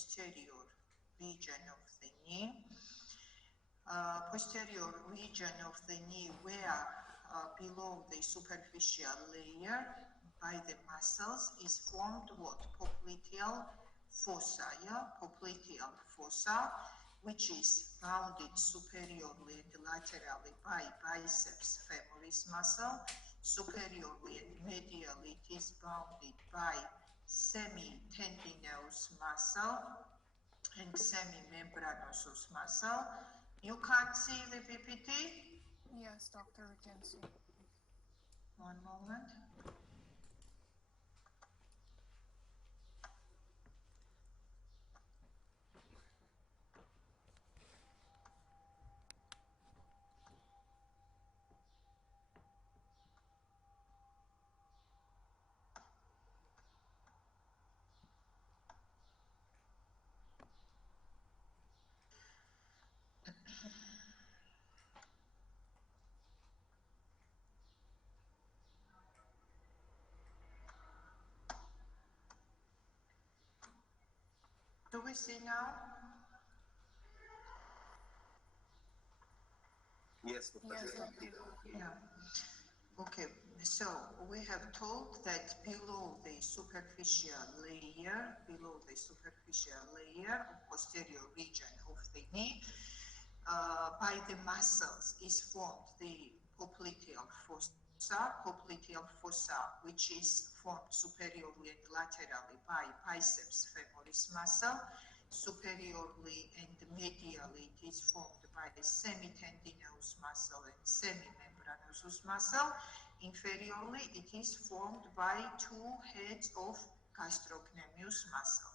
posterior region of the knee. Posterior region of the knee where below the superficial layer by the muscles is formed what? Popliteal fossa, popliteal fossa, which is bounded superiorly and laterally by biceps femoris muscle. Superiorly and medially it is bounded by semitendinous muscle and semimembranosus muscle. You can't see the PPT? Yes, doctor, we can see. One moment. Do we see now? Yes, Doctor. Yeah. Okay, so we have told that below the superficial layer, posterior region of the knee, by the muscles is formed the popliteal fossa, which is formed superiorly and laterally by biceps femoris muscle. Superiorly and medially it is formed by semitendinous muscle and semimembranosus muscle. Inferiorly it is formed by two heads of gastrocnemius muscle.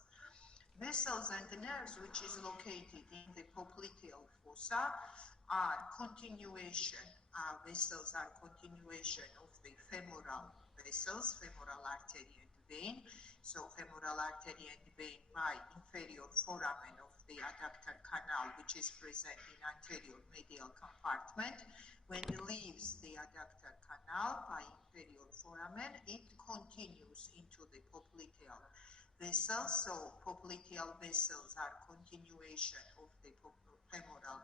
Vessels and nerves, which is located in the popliteal fossa, are continuation. Vessels are continuation of the femoral vessels, femoral artery and vein. So femoral artery and vein by inferior foramen of the adductor canal, which is present in anterior medial compartment. When it leaves the adductor canal by inferior foramen, it continues into the popliteal vessels. So popliteal vessels are continuation of the femoral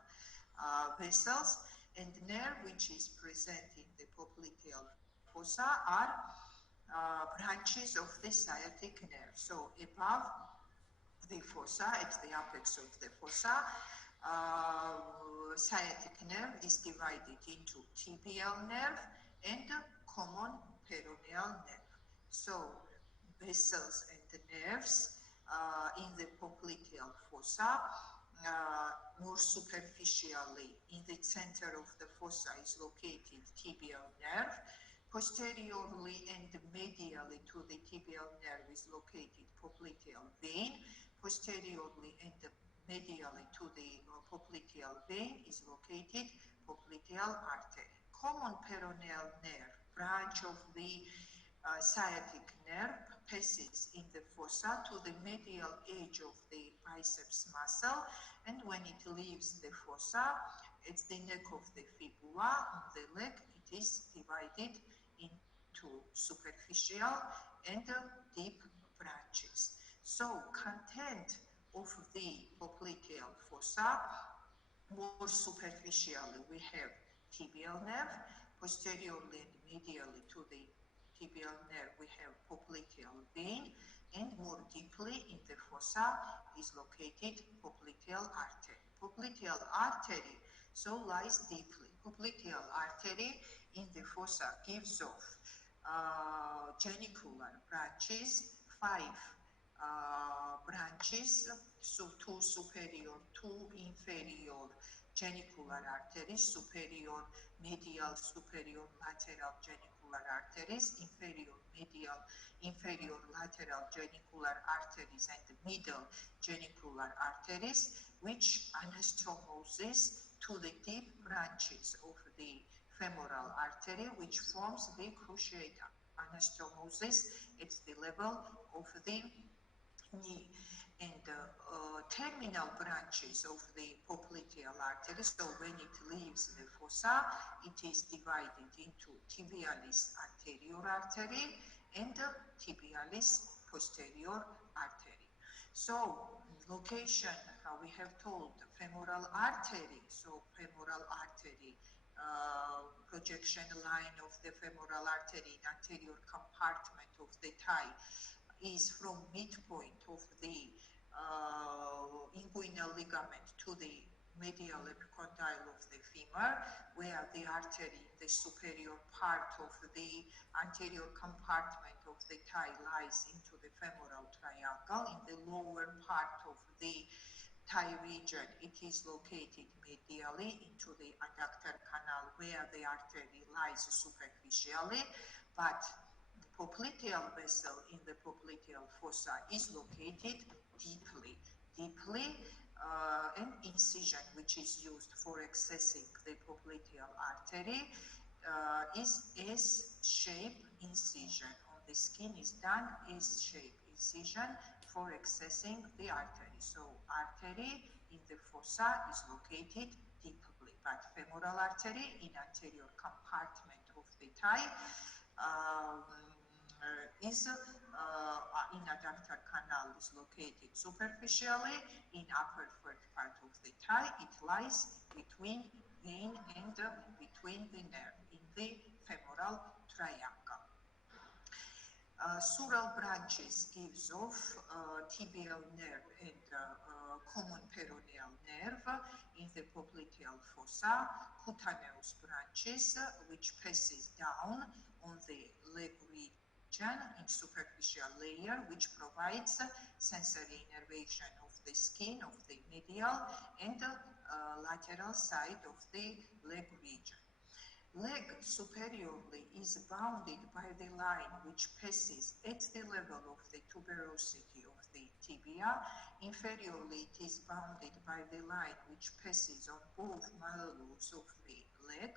vessels, and nerve which is present in the popliteal fossa are branches of the sciatic nerve. So above the fossa, at the apex of the fossa, sciatic nerve is divided into tibial nerve and common peroneal nerve. So vessels and nerves in the popliteal fossa, more superficially in the center of the fossa is located tibial nerve. Posteriorly and medially to the tibial nerve is located popliteal vein. Posteriorly and medially to the popliteal vein is located popliteal artery. Common peroneal nerve, branch of the sciatic nerve, passes in the fossa to the medial edge of the biceps muscle, and when it leaves the fossa, it's the neck of the fibula on the leg. It is divided into superficial and deep branches. So content of the popliteal fossa, more superficially we have tibial nerve, posteriorly and medially to the tibial nerve we have popliteal vein, and more deeply in the fossa is located popliteal artery. Popliteal artery so lies deeply. Popliteal artery in the fossa gives off genicular branches, 5 branches, so 2 superior, 2 inferior genicular arteries, superior, medial, superior, lateral genicular arteries, inferior, medial, inferior, lateral genicular arteries, and middle genicular arteries, which anastomoses to the deep branches of the femoral artery, which forms the cruciate anastomosis at the level of the knee. And terminal branches of the popliteal artery, so when it leaves the fossa, it is divided into tibialis anterior artery and tibialis posterior artery. So location, we have told femoral artery. So femoral artery, projection line of the femoral artery in anterior compartment of the thigh is from midpoint of the inguinal ligament to the medial epicondyle of the femur, where the artery in the superior part of the anterior compartment of the thigh lies into the femoral triangle. In the lower part of the thigh region, it is located medially into the adductor canal, where the artery lies superficially, but the popliteal vessel in the popliteal fossa is located deeply. An incision which is used for accessing the popliteal artery is S-shape incision. On the skin is done S-shape incision for accessing the artery. So artery in the fossa is located deeply, but femoral artery in anterior compartment of the thigh is in adductor canal is located superficially. In upper third part of the thigh, it lies between vein and between the nerve in the femoral triangle. Sural branches gives off tibial nerve and common peroneal nerve in the popliteal fossa, cutaneous branches which passes down on the leg region in superficial layer, which provides sensory innervation of the skin of the medial and lateral side of the leg region. Leg superiorly is bounded by the line which passes at the level of the tuberosity of the tibia. Inferiorly, it is bounded by the line which passes on both malleolus of the leg.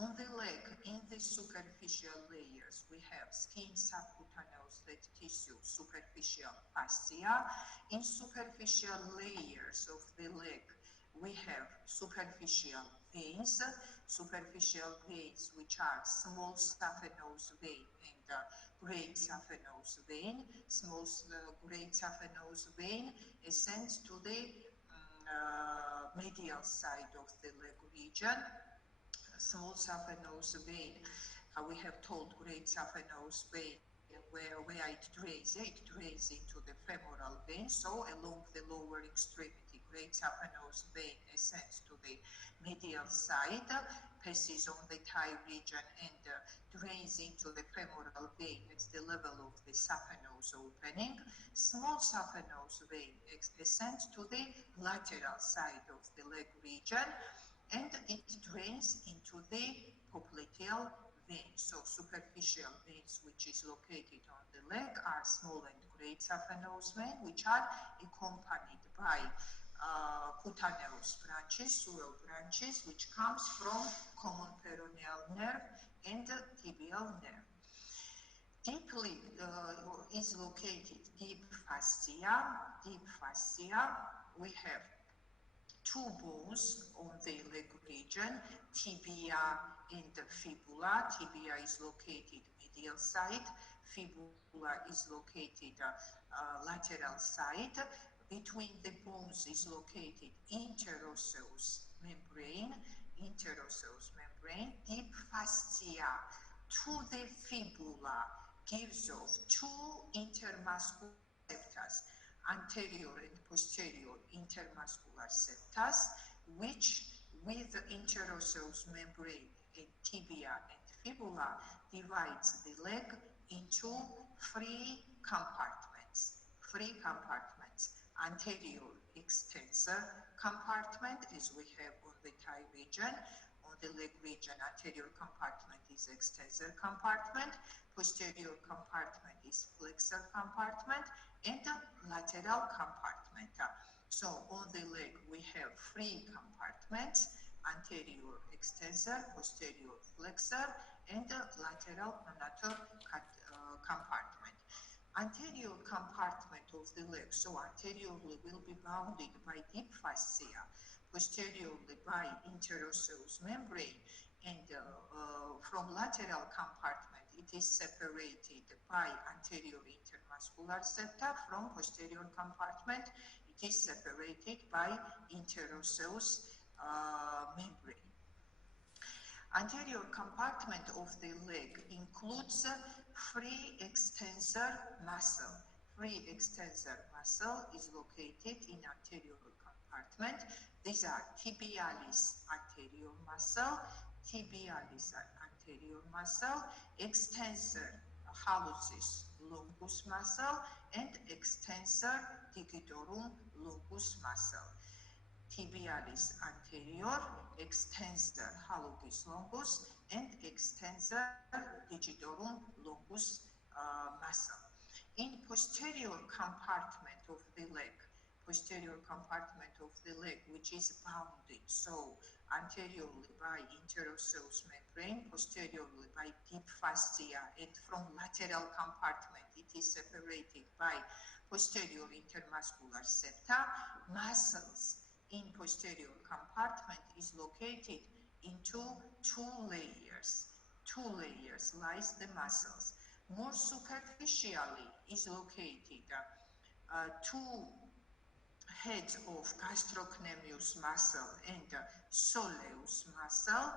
On the leg, in the superficial layers, we have skin, subcutaneous fat tissue, superficial fascia. In superficial layers of the leg, we have superficial veins which are small saphenous vein and great saphenous vein. Small great saphenous vein ascends to the medial side of the leg region. Small saphenous vein, we have told great saphenous vein where it drains into the femoral vein. So along the lower extremity, great saphenous vein ascends to the medial side, passes on the thigh region and drains into the femoral vein at the level of the saphenous opening. Small saphenous vein ascends to the lateral side of the leg region and it drains into the popliteal vein. So superficial veins which is located on the leg are small and great saphenous vein, which are accompanied by cutaneous branches, sural branches, which comes from common peroneal nerve and tibial nerve. Deeply is located deep fascia. Deep fascia, we have two bones on the leg region, tibia and fibula. Tibia is located medial side, fibula is located lateral side. Between the bones is located interosseous membrane, deep fascia to the fibula gives off two intermuscular septa, anterior and posterior intermuscular septas, which with interosseous membrane and tibia and fibula divides the leg into three compartments. Anterior extensor compartment, as we have on the thigh region. On the leg region, anterior compartment is extensor compartment, posterior compartment is flexor compartment, and lateral compartment. So on the leg we have three compartments: anterior extensor, posterior flexor, and lateral pronator compartment. Anterior compartment of the leg, so anteriorly will be bounded by deep fascia, posteriorly by interosseous membrane, and from lateral compartment it is separated by anterior intermuscular septa. From posterior compartment, it is separated by interosseous membrane. Anterior compartment of the leg includes free extensor muscle. Free extensor muscle is located in anterior compartment. These are tibialis anterior muscle, tibialis anterior muscle, extensor hallucis longus muscle, and extensor digitorum longus muscle. Tibialis anterior, extensor hallucis longus, and extensor digitorum longus muscle. In posterior compartment of the leg, which is bounded, so anteriorly by interosseous membrane, posteriorly by deep fascia, and from lateral compartment it is separated by posterior intermuscular septa. Muscles in posterior compartment is located into two layers. Two layers lies the muscles. More superficially is located two heads of gastrocnemius muscle and soleus muscle.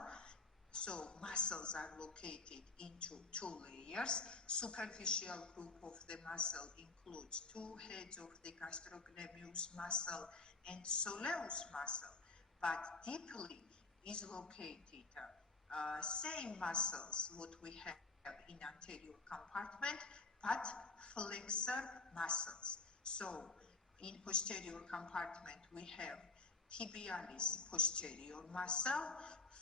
So muscles are located into two layers. Superficial group of the muscle includes two heads of the gastrocnemius muscle and soleus muscle, but deeply is located same muscles what we have in anterior compartment, but flexor muscles. So in posterior compartment we have tibialis posterior muscle,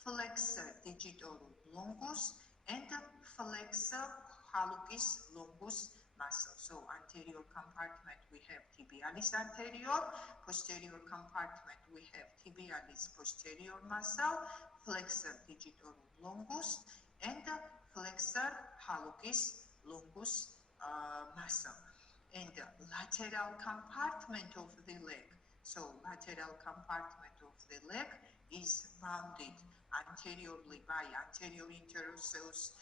flexor digitorum longus, and flexor hallucis longus muscle. So anterior compartment we have tibialis anterior, posterior compartment we have tibialis posterior muscle, flexor digitorum longus, and flexor hallucis longus muscle. And lateral compartment of the leg. So lateral compartment of the leg is bounded anteriorly by anterior interosseous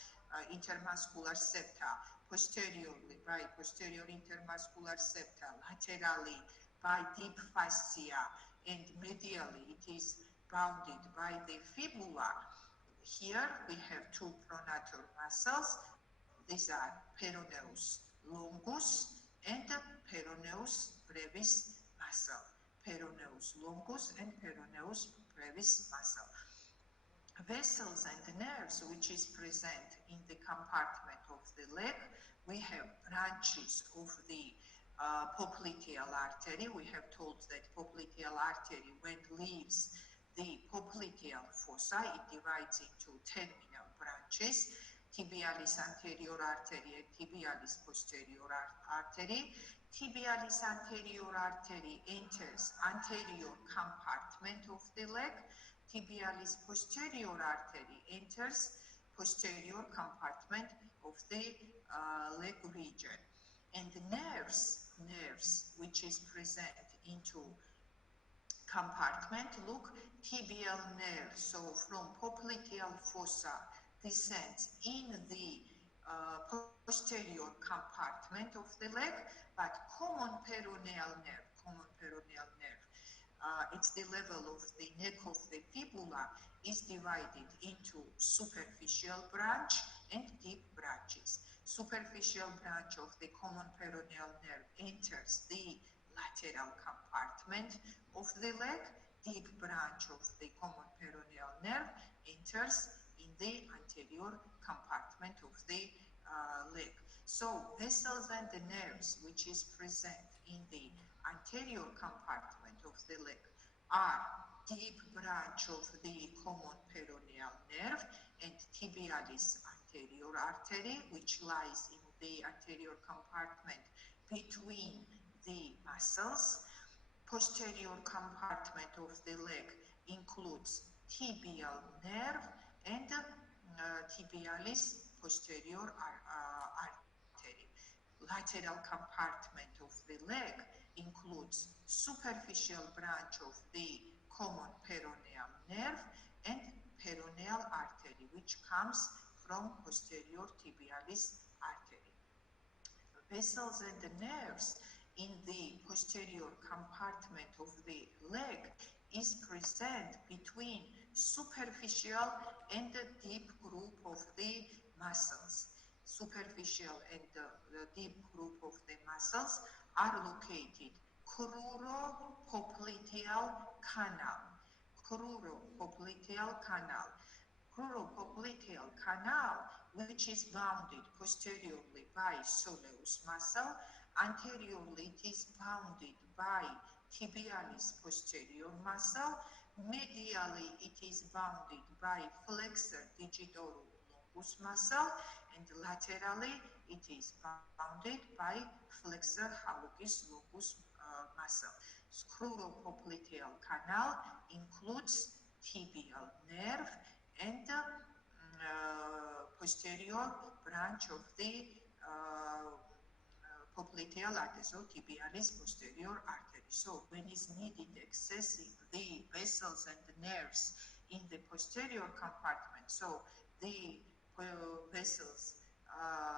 intermuscular septa, posteriorly by posterior intermuscular septa, laterally by deep fascia, and medially it is bounded by the fibula. Here we have two pronator muscles. These are peroneus longus and peroneus brevis muscle. Peroneus longus and peroneus brevis muscle. Vessels and nerves, which is present in the compartment of the leg. We have branches of the popliteal artery. We have told that popliteal artery, when leaves the popliteal fossa, it divides into terminal branches. Tibialis anterior artery and tibialis posterior artery. Tibialis anterior artery enters anterior compartment of the leg. Tibialis posterior artery enters posterior compartment of the leg region. And nerves which is present into compartment, look, tibial nerve, so from popliteal fossa descends in the posterior compartment of the leg, but common peroneal nerve, it's the level of the neck of the fibula, is divided into superficial branch and deep branches. Superficial branch of the common peroneal nerve enters the lateral compartment of the leg. Deep branch of the common peroneal nerve enters in the anterior compartment of the leg. So vessels and the nerves which is present in the anterior compartment of the leg are deep branch of the common peroneal nerve and tibialis anterior artery, which lies in the anterior compartment between the muscles. Posterior compartment of the leg includes tibial nerve and tibialis posterior artery. Lateral compartment of the leg includes superficial branch of the common peroneal nerve and peroneal artery, which comes from posterior tibialis artery. Vessels and the nerves in the posterior compartment of the leg is present between superficial and the deep group of the muscles. Superficial and the deep group of the muscles are located cruropopliteal canal. Cruropopliteal canal. Cruropopliteal canal, which is bounded posteriorly by soleus muscle. Anteriorly, it is bounded by tibialis posterior muscle. Medially, it is bounded by flexor digitorum longus muscle, and laterally, it is bounded by flexor hallucis longus muscle. Cruropopliteal canal includes tibial nerve and posterior branch of the popliteal artery, so tibialis posterior artery. So when is needed accessing the vessels and the nerves in the posterior compartment, so the vessels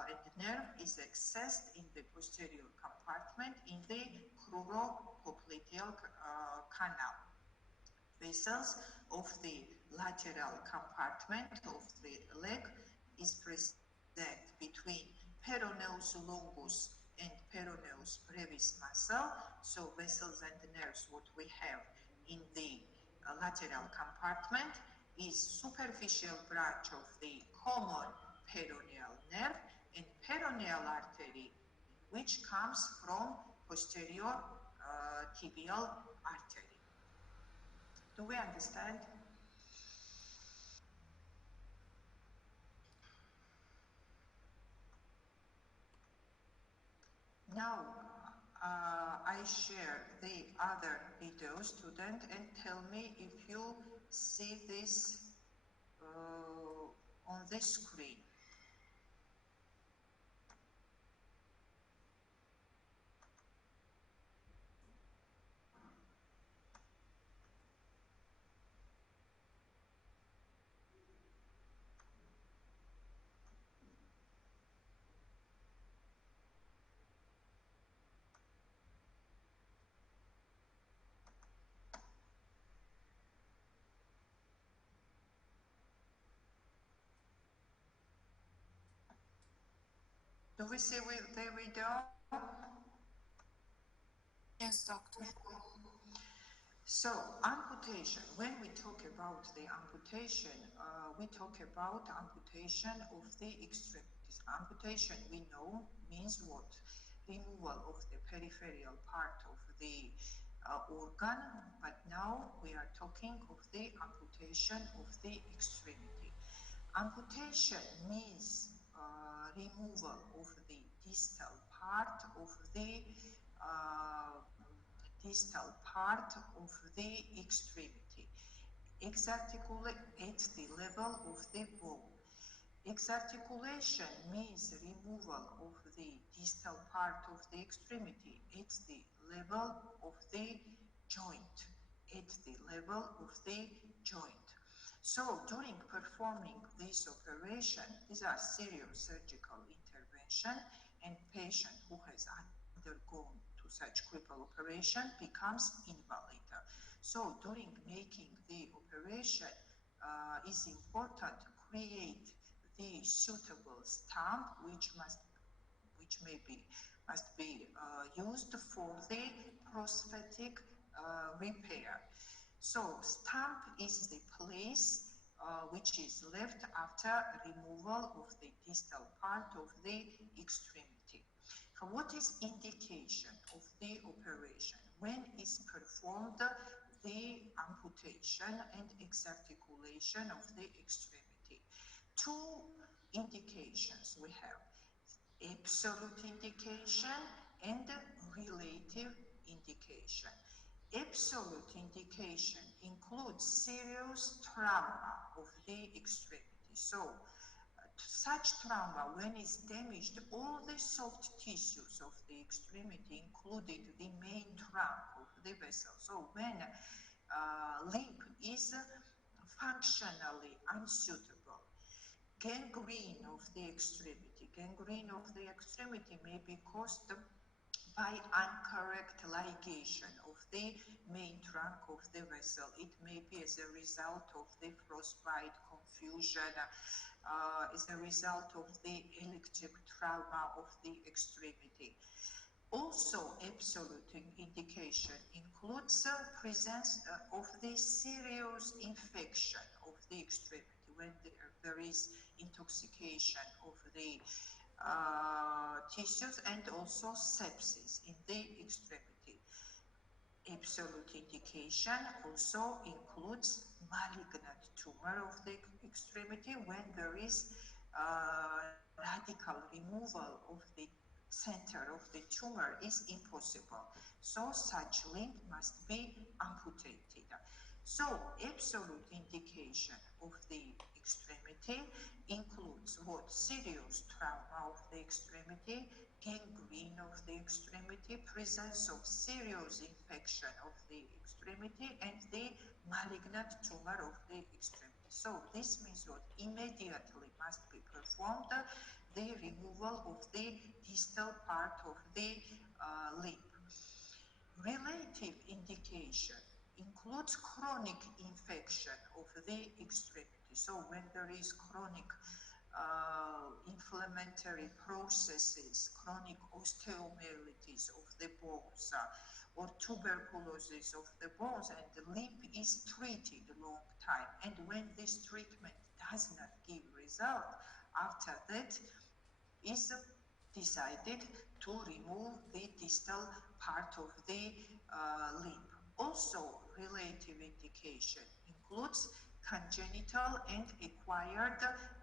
and the nerve is accessed in the posterior compartment in the cruropopliteal canal. Vessels of the lateral compartment of the leg is present between peroneus longus and peroneus brevis muscle. So vessels and nerves, what we have in the lateral compartment is superficial branch of the common peroneal nerve and peroneal artery, which comes from posterior tibial artery. Do we understand? Now, I share the other video, student, and tell me if you see this on the screen. Do we see the video? Yes, doctor. So, amputation, when we talk about the amputation, we talk about amputation of the extremities. Amputation, we know, means what? Removal of the peripheral part of the organ, but now we are talking of the amputation of the extremity. Amputation means removal of the distal part of the uh, distal part of the extremity, exactly at the level of the bone. Exarticulation means removal of the distal part of the extremity at the level of the joint, at the level of the joint. So during performing this operation, these are serious surgical intervention, and patient who has undergone to such critical operation becomes invalid. So during making the operation, is important to create the suitable stamp which must be used for the prosthetic repair. So stamp is the place which is left after removal of the distal part of the extremity. What is indication of the operation? When is performed the amputation and exarticulation of the extremity? Two indications we have: absolute indication and relative indication. Absolute indication includes serious trauma of the extremity. So, such trauma, when it's damaged, all the soft tissues of the extremity, including the main trunk of the vessel. So, when limb is functionally unsuitable, Gangrene of the extremity. Gangrene of the extremity may be caused by incorrect ligation of the main trunk of the vessel. It may be as a result of the frostbite, confusion, as a result of the electric trauma of the extremity. Also, absolute indication includes presence of the serious infection of the extremity when there is intoxication of the tissues and also sepsis in the extremity. Absolute indication also includes malignant tumor of the extremity when there is radical removal of the center of the tumor is impossible. So such limb must be amputated. So absolute indication of the extremity includes what? Serious trauma of the extremity, gangrene of the extremity, presence of serious infection of the extremity, and the malignant tumor of the extremity. So this means what? Immediately must be performed the removal of the distal part of the limb. Relative indication includes chronic infection of the extremity. So when there is chronic inflammatory processes, chronic osteomyelitis of the bones, or tuberculosis of the bones, and the limb is treated a long time. And when this treatment does not give result, after that is decided to remove the distal part of the limb. Also, relative indication includes congenital and acquired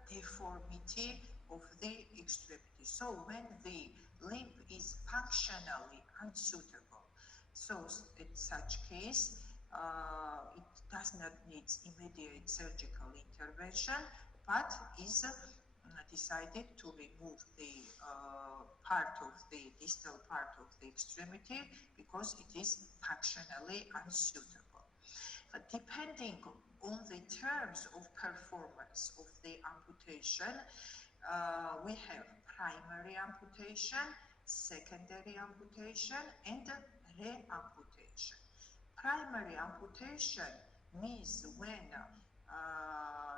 deformity of the extremity. So when the limb is functionally unsuitable, so in such case, it does not need immediate surgical intervention, but is decided to remove the part of the distal part of the extremity because it is functionally unsuitable. But depending on the terms of performance of the amputation, we have primary amputation, secondary amputation, and re-amputation. Primary amputation means when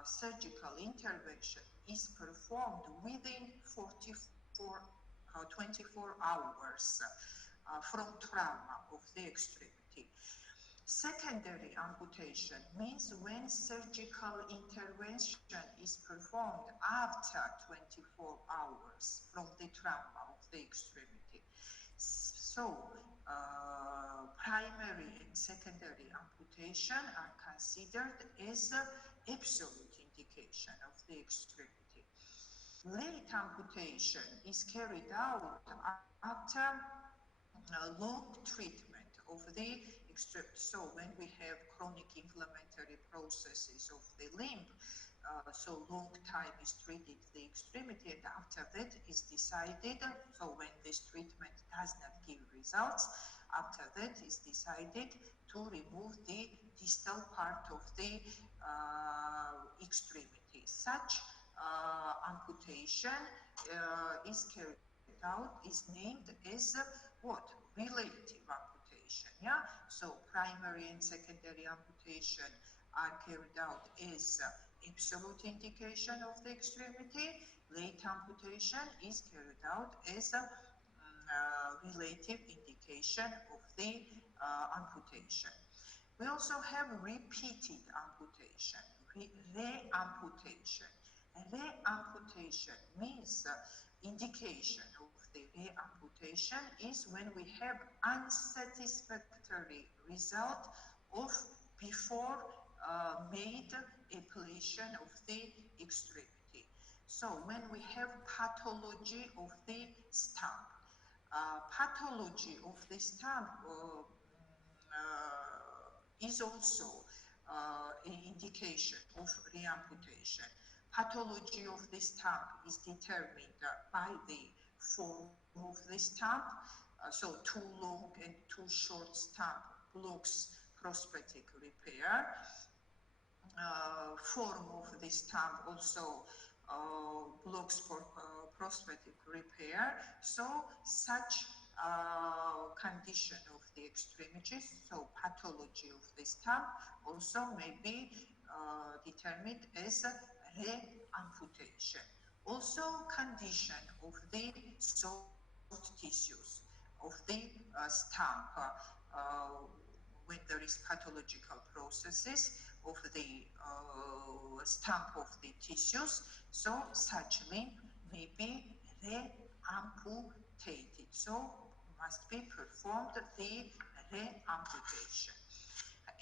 surgical intervention is performed within 24 hours from trauma of the extremity. Secondary amputation means when surgical intervention is performed after 24 hours from the trauma of the extremity. So, primary and secondary amputation are considered as absolute indication of the extremity. Late amputation is carried out after long treatment of the extremity. So when we have chronic inflammatory processes of the limb, so long time is treated the extremity, and after that is decided, so when this treatment does not give results, after that is decided to remove the distal part of the extremity. Such amputation is carried out, is named as what? Relative amputation. Yeah. So primary and secondary amputation are carried out as absolute indication of the extremity. Late amputation is carried out as relative indication of the amputation. We also have repeated amputation, re-amputation. Re-amputation means indication of the re-amputation is when we have unsatisfactory result of before made ablation of the extremity. So when we have pathology of the stump, pathology of the stump is also an indication of reamputation. Pathology of the stump is determined by the form of the stump. So too long and too short stump blocks prosthetic repair. Form of the stump also blocks for prosthetic repair. So such condition of the extremities, so pathology of the stump also may be determined as re-amputation. Also condition of the soft tissues of the stump when there is pathological processes of the stump of the tissues, so such limb may be re-amputated. So must be performed the re-amputation.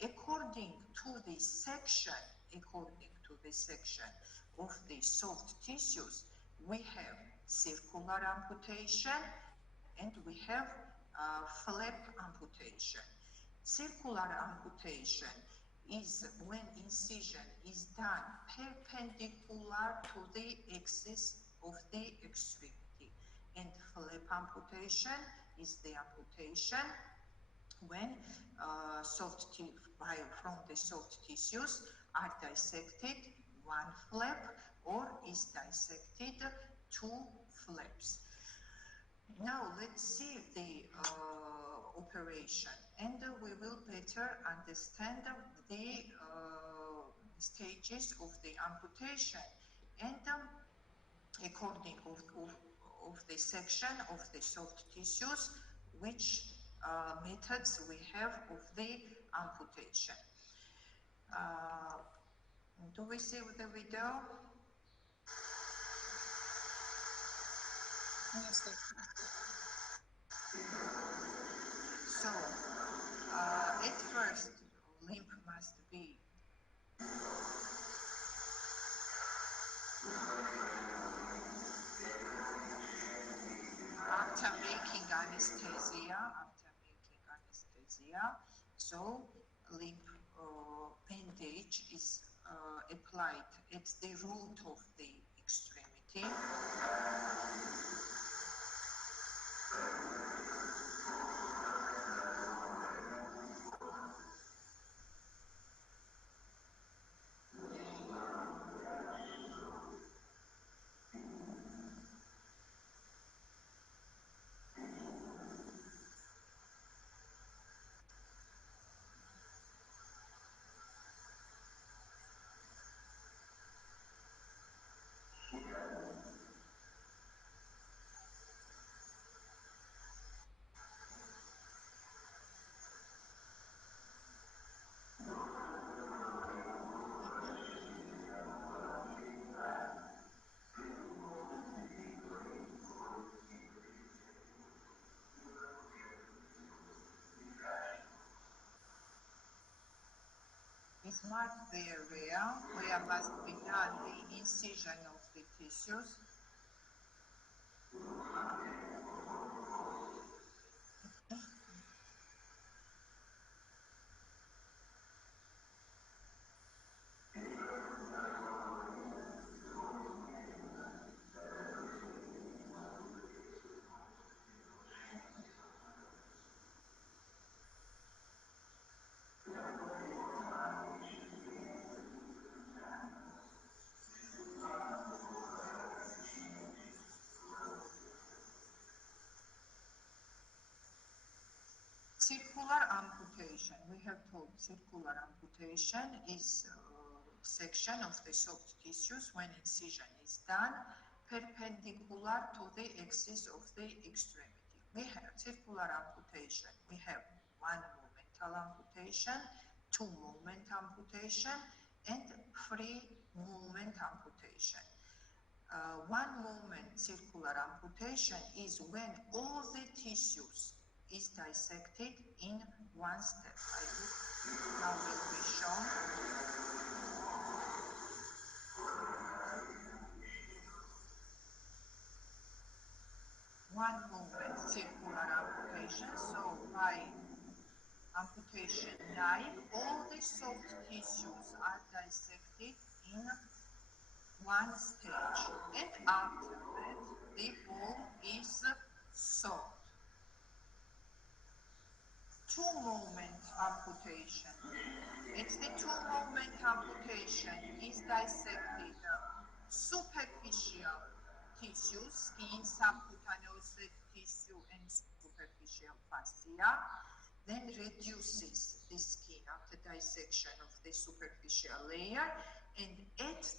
According to the section, of the soft tissues, we have circular amputation and we have flap amputation. Circular amputation is when incision is done perpendicular to the axis of the extremity, and flap amputation is the amputation when from the soft tissues are dissected one flap or is dissected two flaps. Now let's see the operation, and we will better understand the stages of the amputation, and according of the section of the soft tissues, which methods we have of the amputation. Do we see the video? Yes, doctor. So, at first, limb must be after making anesthesia, so limb bandage is applied at the root of the extremity. Is marked the area where must be done the incision of the tissues. Circular amputation. We have told circular amputation is a section of the soft tissues when incision is done perpendicular to the axis of the extremity. We have circular amputation. We have one momental amputation, two moment amputation, and free movement amputation. One moment circular amputation is when all the tissues is dissected in one step. I hope now will be shown. One moment circular amputation. So by amputation knife, all the soft tissues are dissected in one stage, and after that the bone is sewed. Two-moment amputation. It's the two-moment amputation is dissected superficial tissue, skin, subcutaneous tissue, and superficial fascia, then reduces the skin after dissection of the superficial layer, and at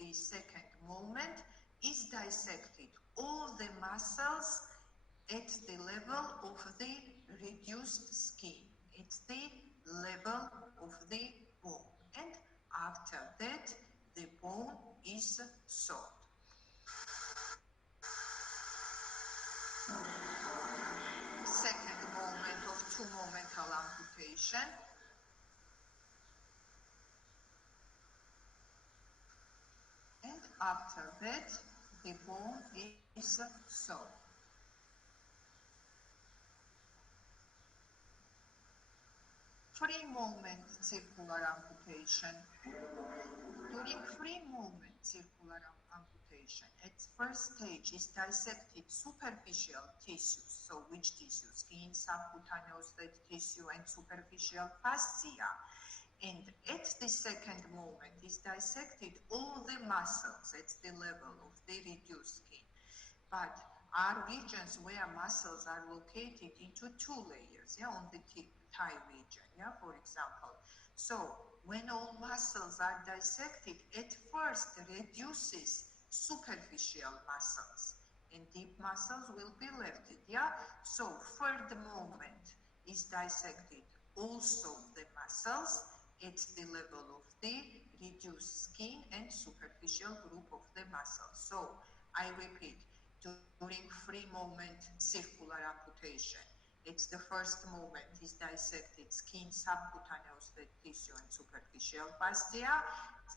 the second moment is dissected all the muscles at the level of the reduced skin, at the level of the bone, and after that the bone is sewed. Second moment of two momental amputation. And after that, the bone is sewed. Free movement circular amputation. During free movement circular amputation, at first stage is dissected superficial tissues. So which tissue? Skin, subcutaneous tissue, and superficial fascia. And at the second moment is dissected all the muscles at the level of the reduced skin. But are regions where muscles are located into two layers, yeah, on the thigh region, yeah, for example. So when all muscles are dissected, at first reduces superficial muscles and deep muscles will be left, yeah. So third moment is dissected also the muscles at the level of the reduced skin and superficial group of the muscles. So I repeat, during free moment circular amputation, it's the first moment is dissected skin, subcutaneous tissue, and superficial fascia.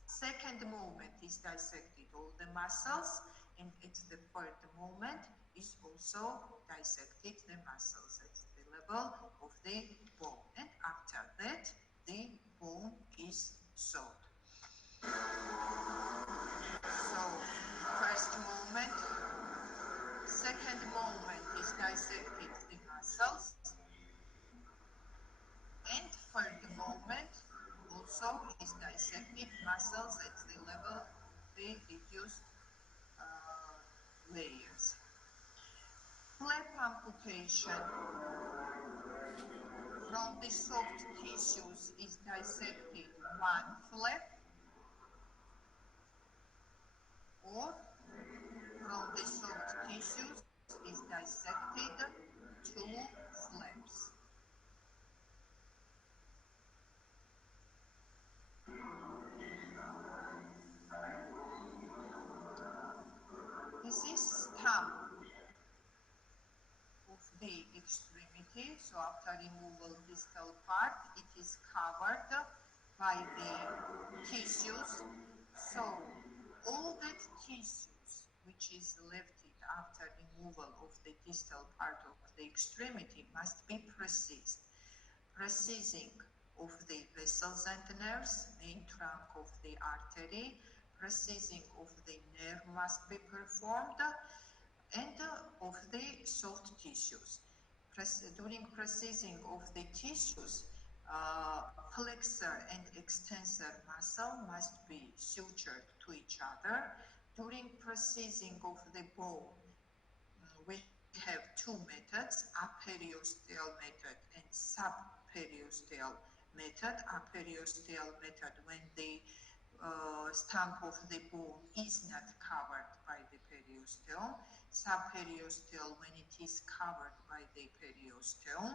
Second moment is dissected all the muscles, and at the third moment is also dissected the muscles at the level of the bone, and after that the bone is sewed. So first moment, second moment is dissected the muscles, and third moment also is dissected muscles at the level of the reduced layers. Flap amputation from the soft tissues is dissected one flap, or from the soft tissues is dissected two flaps. This is stump of the extremity. So after removal distal part, it is covered by the tissues. So all that tissues which is left after removal of the distal part of the extremity must be processed. Processing of the vessels and nerves, main trunk of the artery, processing of the nerve must be performed, and of the soft tissues. During processing of the tissues, flexor and extensor muscle must be sutured to each other. During processing of the bone, we have two methods, aperiosteal method and subperiosteal method. Aperiosteal method when the stump of the bone is not covered by the periosteum. Subperiosteal when it is covered by the periosteum.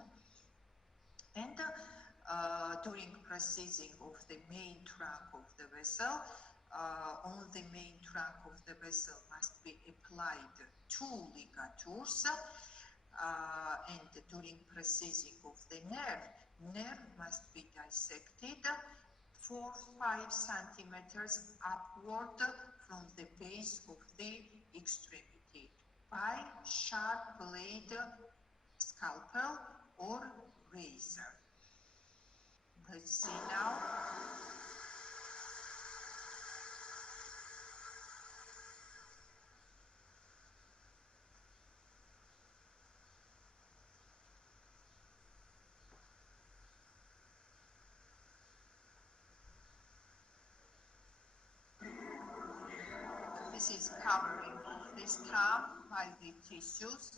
And during processing of the main trunk of the vessel, on the main trunk of the vessel must be applied two ligatures, and during processing of the nerve must be dissected 4-5 centimeters upward from the base of the extremity by sharp blade scalpel or razor. Let's see now. covering of the stump by the tissues,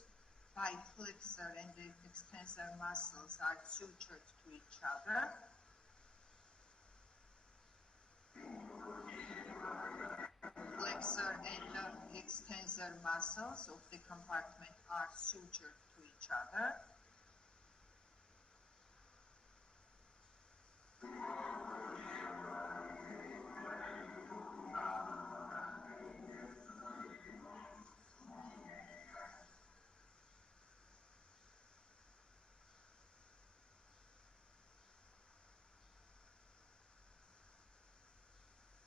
by flexor and the extensor muscles are sutured to each other. Flexor and extensor muscles of the compartment are sutured to each other.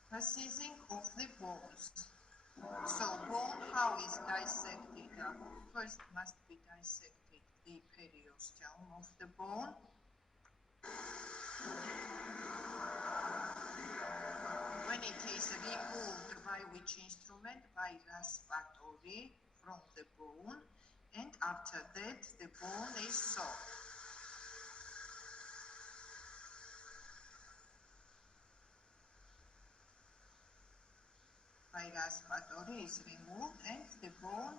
Processing of the bones. So bone, how is dissected? First must be dissected the periosteum of the bone. When it is removed, by which instrument? By raspatory from the bone, and after that the bone is sawed. By raspatory is removed and the bone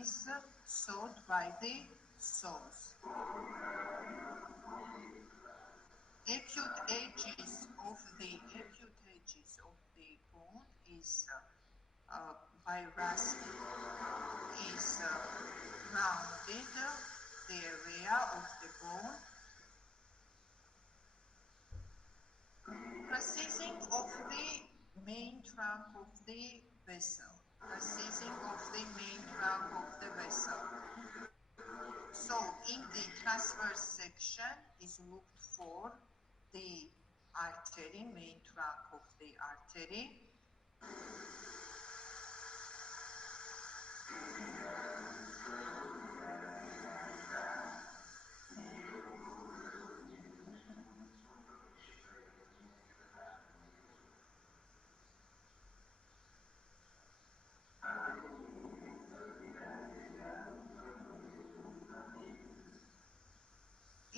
is sawed by the saws. Acute edges of the bone is by rasping is rounded the area of the bone. Processing of the main trunk of the vessel. Processing of the main trunk of the vessel. So in the transverse section is looked for the artery, main trunk of the artery.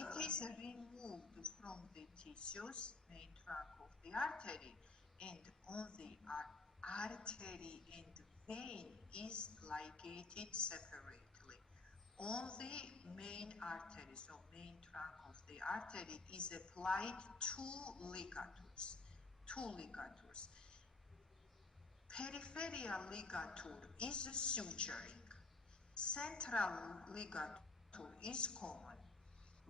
It is removed from the tissues, main trunk of the artery, and on the artery and vein is ligated separately. On the main artery, so main trunk of the artery, is applied two ligatures. Peripheral ligature is suturing. Central ligature is common.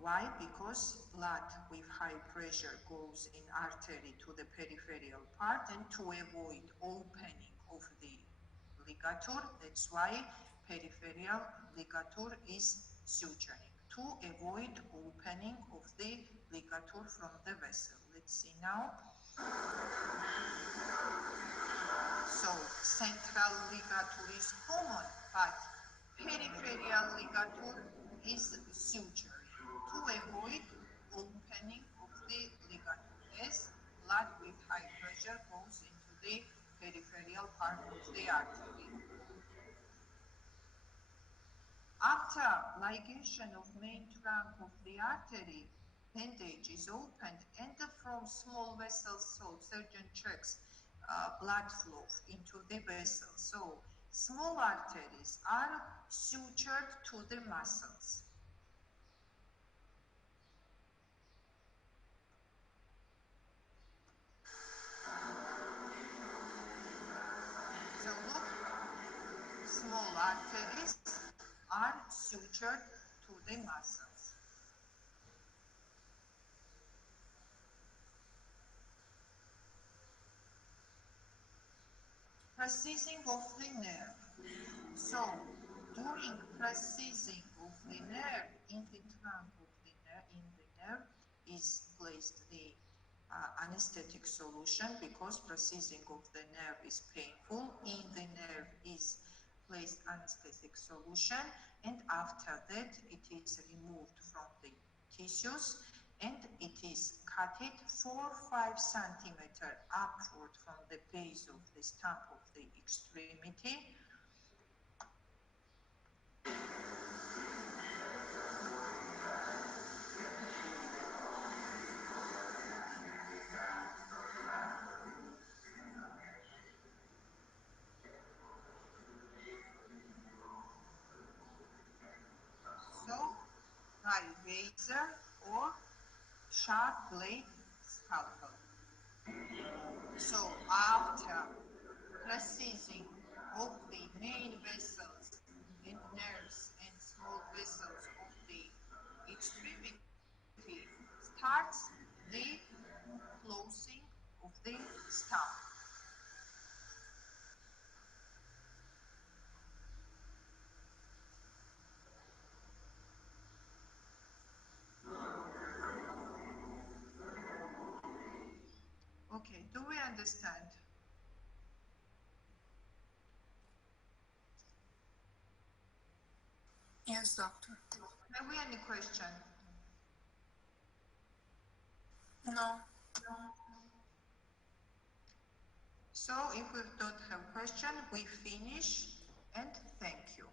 Why? Because blood with high pressure goes in artery to the peripheral part, and to avoid opening of the ligature, that's why peripheral ligature is suturing, to avoid opening of the ligature from the vessel. Let's see now. So central ligature is common, but peripheral ligature is suturing to avoid opening of the ligature, as blood with high pressure goes into the peripheral part of the artery. After ligation of main trunk of the artery, bandage is opened, and from small vessels, so surgeon checks blood flow into the vessel. So small arteries are sutured to the muscles. So look, small arteries are sutured to the muscles. Processing of the nerve. So during processing of the nerve, in the trunk of the nerve is placed the anesthetic solution, because processing of the nerve is painful. In the nerve is placed anesthetic solution, and after that it is removed from the tissues, and it is cut it 4-5 centimeters upward from the base of the stump of the extremity. razor or sharp blade scalpel. So after processing of the main vessels and nerves and small vessels of the extremity, starts the closing of the stomach. Okay, do we understand? Yes, doctor. Have we any question? No. So if we don't have question, we finish and thank you.